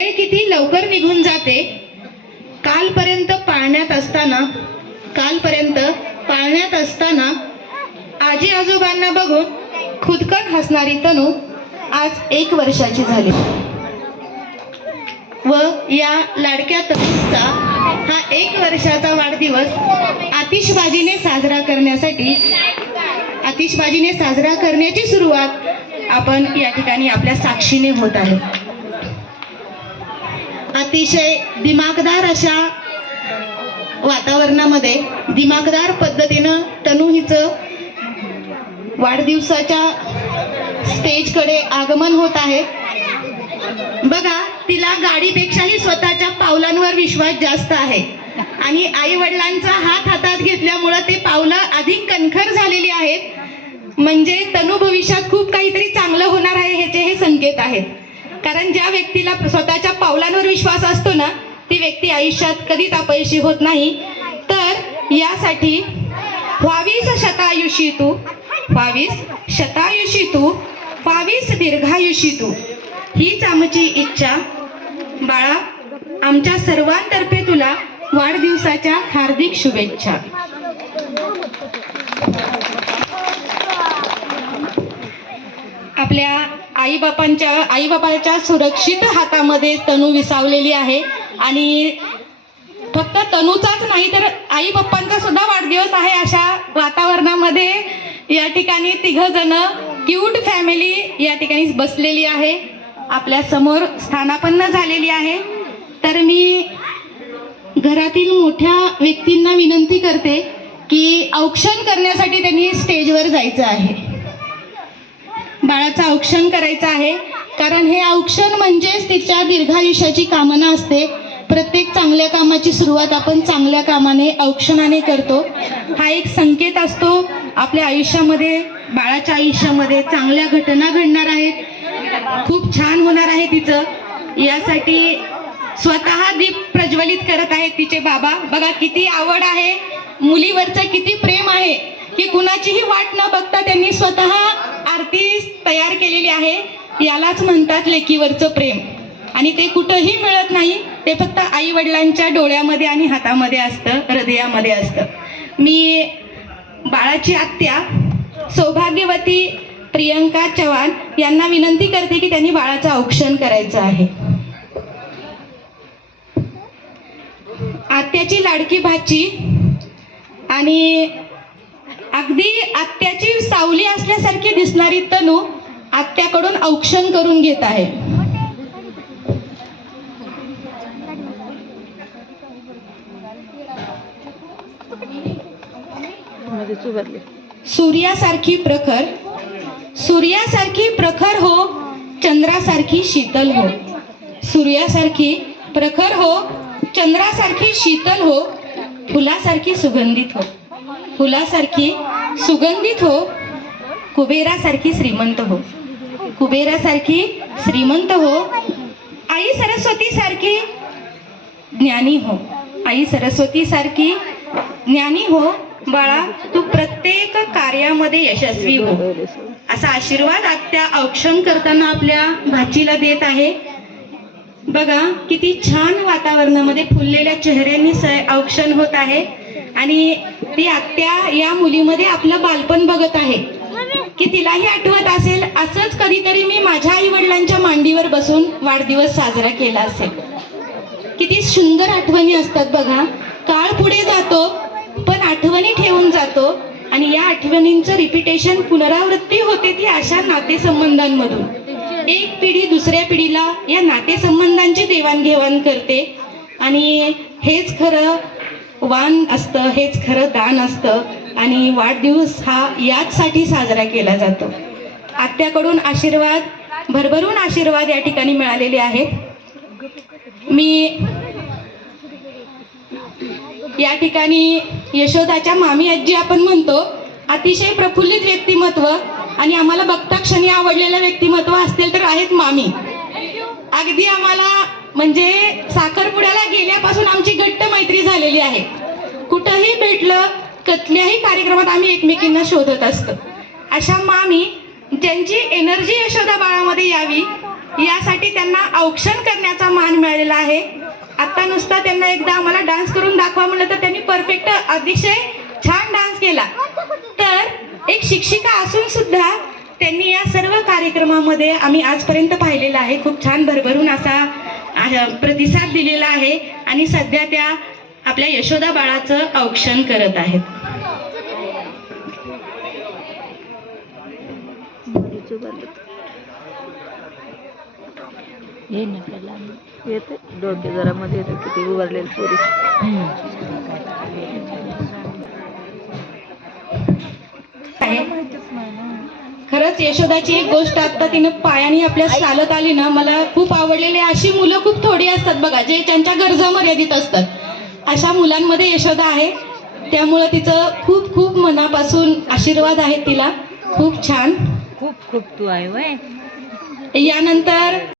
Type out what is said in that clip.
वेळ किती लवकर निघून जाते? कालपर्यंत पाळण्यात असताना कालपर्यंत पाळण्यात असताना आजी आजोबांना बघून खुदकन हसणारी तनू आज एक वर्षाची झाली. व या लाडक्या तनूचा हा एक वर्षाचा वाढदिवस आतिषबाजीने साजरा करण्यासाठी आतिषबाजीने साजरा करण्याची सुरुवात आपण या ठिकाणी आपल्या साक्षीने होत आहे. अतिशय दिमागदार अशा वातावरणामध्ये दिमागदार पद्धतीनं तनु हिचं वाढदिवसाच्या स्टेजकडे आगमन होत आहे. बघा तिला गाडीपेक्षाही स्वतःच्या पावलांवर विश्वास जास्त आहे. आणि आई वडिलांचा हात हातात घेतल्यामुळं ते पावलं अधिक कणखर झालेली आहेत. म्हणजे तनु भविष्यात खूप काहीतरी चांगलं होणार आहे ह्याचे हे संकेत आहेत. कारण ज्या व्यक्तीला स्वतःच्या पावलांवर विश्वास असतो ना ती व्यक्ती आयुष्यात कधीच अपयशी होत नाही. तर यासाठी व्हावीस शतायुषी तू व्हावीस शतायुषी तू व्हावीस दीर्घायुषी तू. हीच आमची इच्छा बाळा आमच्या सर्वांतर्फे तुला वाढदिवसाच्या हार्दिक शुभेच्छा. आपल्या आईबापांच्या आईबापाच्या सुरक्षित हातामध्ये तनू विसावलेली आहे. आणि फक्त तनूचाच नाही तर आई बाप्पांचा सुद्धा वाढदिवस आहे अशा वातावरणामध्ये. या ठिकाणी तिघ जण क्यूट फॅमिली या ठिकाणी बसलेली आहे. आपल्यासमोर स्थानापन्न झालेली आहे. तर मी घरातील मोठ्या व्यक्तींना विनंती करते की औक्षण करण्यासाठी त्यांनी स्टेजवर जायचं आहे. बाळाचं औक्षण करायचं आहे. कारण हे औक्षण म्हणजेच तिच्या दीर्घायुष्याची कामना असते. प्रत्येक चांगल्या कामाची सुरुवात आपण चांगल्या कामाने औक्षणाने करतो. हा एक संकेत असतो. आपल्या आयुष्यामध्ये बाळाच्या आयुष्यामध्ये चांगल्या घटना घडणार आहेत. खूप छान होणार आहे तिचं. यासाठी स्वतः दीप प्रज्वलित करत आहेत तिचे बाबा. बघा किती आवड आहे. मुलीवरचं किती प्रेम आहे. की कुणाचीही वाट न बघता त्यांनी स्वतः आरती तयार केलेली आहे. यालाच म्हणतात लेकीवरचं प्रेम. आणि ते कुठंही मिळत नाही ते फक्त आई वडिलांच्या डोळ्यामध्ये आणि हातामध्ये असतं हृदयामध्ये असतं. मी बाळाची आत्या सौभाग्यवती प्रियंका चव्हाण यांना विनंती करते की त्यांनी बाळाचं औक्षण करायचं आहे. आत्याची लाडकी भाची आणि अगदी आत्याची सावली असल्यासारखी दिसणारी तनू आत्याकडून औक्षण करून घेत आहे. सूर्यासारखी प्रखर सूर्यासारखी प्रखर हो चंद्रासारखी शीतल हो. सूर्यासारखी प्रखर हो चंद्रासारखी शीतल हो फुलासारखी सुगंधित हो. फुलासारखी सुगंधित हो कुबेरासारखी श्रीमंत हो. कुबेरासारखी श्रीमंत हो आई सरस्वती सारखी ज्ञानी हो. आई सरस्वती सारखी ज्ञानी हो बाळा तू प्रत्येक कार्यामध्ये यशस्वी हो. असा आशीर्वाद आत्या औक्षण करताना आपल्या भाचीला देत आहे. बघा किती छान वातावरणामध्ये फुललेल्या चेहऱ्यांनी स औक्षण होत आहे. आणि ती आत्या या मुलीमध्ये आपलं बालपण बघत आहे. की तिलाही आठवत असेल असंच कधीतरी मी माझ्या आई वडिलांच्या मांडीवर बसून वाढदिवस साजरा केला असेल. किती सुंदर आठवणी असतात बघा. काळ पुढे जातो पण आठवणी ठेवून जातो. आणि या आठवणींचं रिपिटेशन पुनरावृत्ती होते ती अशा नातेसंबंधांमधून. एक पिढी दुसऱ्या पिढीला या नातेसंबंधांची देवाणघेवाण करते. आणि हेच खरं वान असतं हेच खरं दान असतं आणि वाढदिवस हा याचसाठी साजरा केला जातो. आत्याकडून आशीर्वाद भरभरून आशीर्वाद या ठिकाणी मिळालेले आहेत. मी या ठिकाणी यशोदाच्या मामी आजी आपण म्हणतो अतिशय प्रफुल्लित व्यक्तिमत्व आणि आम्हाला बघता क्षणी आवडलेलं व्यक्तिमत्व असतील तर आहेत मामी. अगदी आम्हाला म्हणजे साखरपुड्याला गेल्यापासून आमची घट्ट मैत्री झालेली आहे. कुठंही भेटलं कसल्याही कार्यक्रमात आम्ही एकमेकींना शोधत असतो. अशा मामी ज्यांची एनर्जी यशोदा बाळामध्ये यावी यासाठी त्यांना औक्षण करण्याचा मान मिळालेला आहे. आत्ता नुसता त्यांना एकदा आम्हाला डान्स करून दाखवा म्हणलं तर त्यांनी परफेक्ट अतिशय छान डान्स केला. तर एक शिक्षिका असून सुद्धा त्यांनी या सर्व कार्यक्रमामध्ये आम्ही आजपर्यंत पाहिलेला आहे. खूप छान भरभरून असा प्रतिसाद दिलेला आहे. आणि सध्या त्या आपल्या यशोदा बाळाचं औक्षण करत आहेत. येते. डोके जरा मध्ये येते. किती उभारलेली पोरी. खरंच यशोदाची एक गोष्ट आता तिनं पायाने आपल्या चालत आली ना मला खूप आवडलेली. अशी मुलं खूप थोडी असतात बघा जे त्यांच्या गरजा मर्यादित असतात. अशा मुलांमध्ये यशोदा आहे. त्यामुळं तिचं खूप खूप मनापासून आशीर्वाद आहेत तिला. खूप छान. खूप खूप तू आहे यानंतर